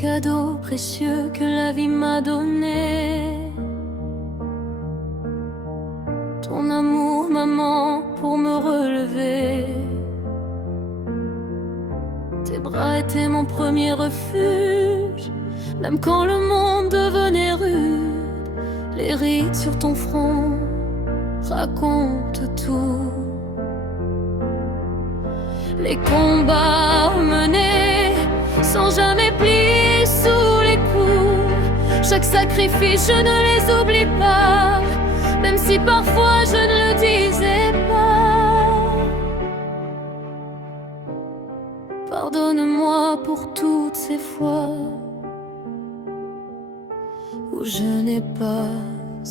cadeau précieux que la vie m'a donné. Ton amour, maman, pour me relever. Tes bras étaient mon premier refuge, même quand le monde devenait rude. Les rides sur ton front racontent tout. Les combats menés sans jamais plier sous les coups. Chaque sacrifice, je ne les oublie pas, même si parfois je ne le disais pas. Pardonne-moi pour toutes ces fois où je n'ai pas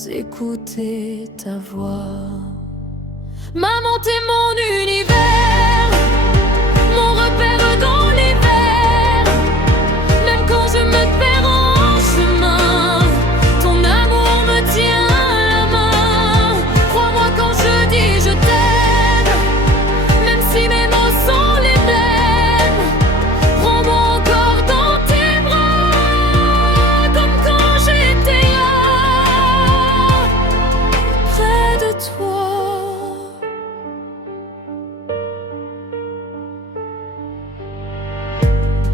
écouté ta voix. Maman, t'es mon univers, mon repère dans l'hiver. Même quand je me perds en chemin, ton amour me tient la main. Crois-moi quand je dis je t'aime, même si mes mots sont les mêmes. Prends-moi encore dans tes bras, comme quand j'étais là, près de toi.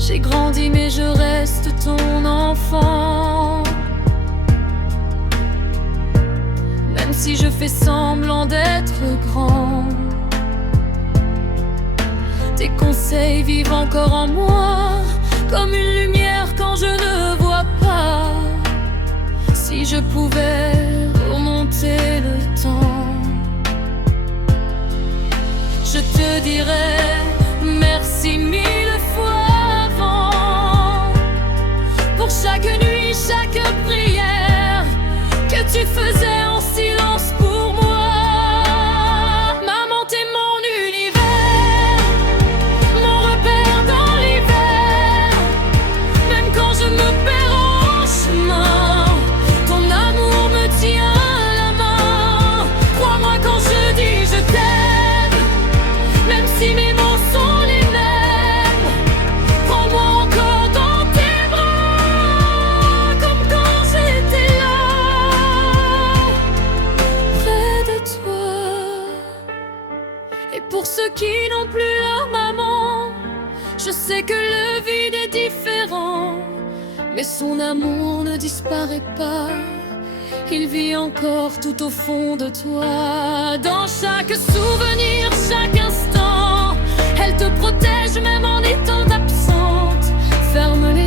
J'ai grandi mais je reste ton enfant. Même si je fais semblant d'être grand, tes conseils vivent encore en moi, comme une lumière quand je ne vois pas. Si je pouvais remonter le temps, je te dirais merci mille fois. Pour chaque nuit, chaque prière que tu faisais en silence pour moi. Maman, t'es mon univers, mon repère dans l'hiver. Même quand je me perds en chemin, ton amour me tient la main. Crois-moi quand je dis je t'aime, même si mes mots sont les mêmes. Prends-moi encore dans tes bras, comme quand j'étais là, près de toi. Et pour ceux qui n'ont plus leur maman, je sais que le vide est différent, mais son amour ne disparaît pas. Il vit encore tout au fond de toi. Dans chaque souvenir, chaque instant, elle te protège même en étant absente. Ferme les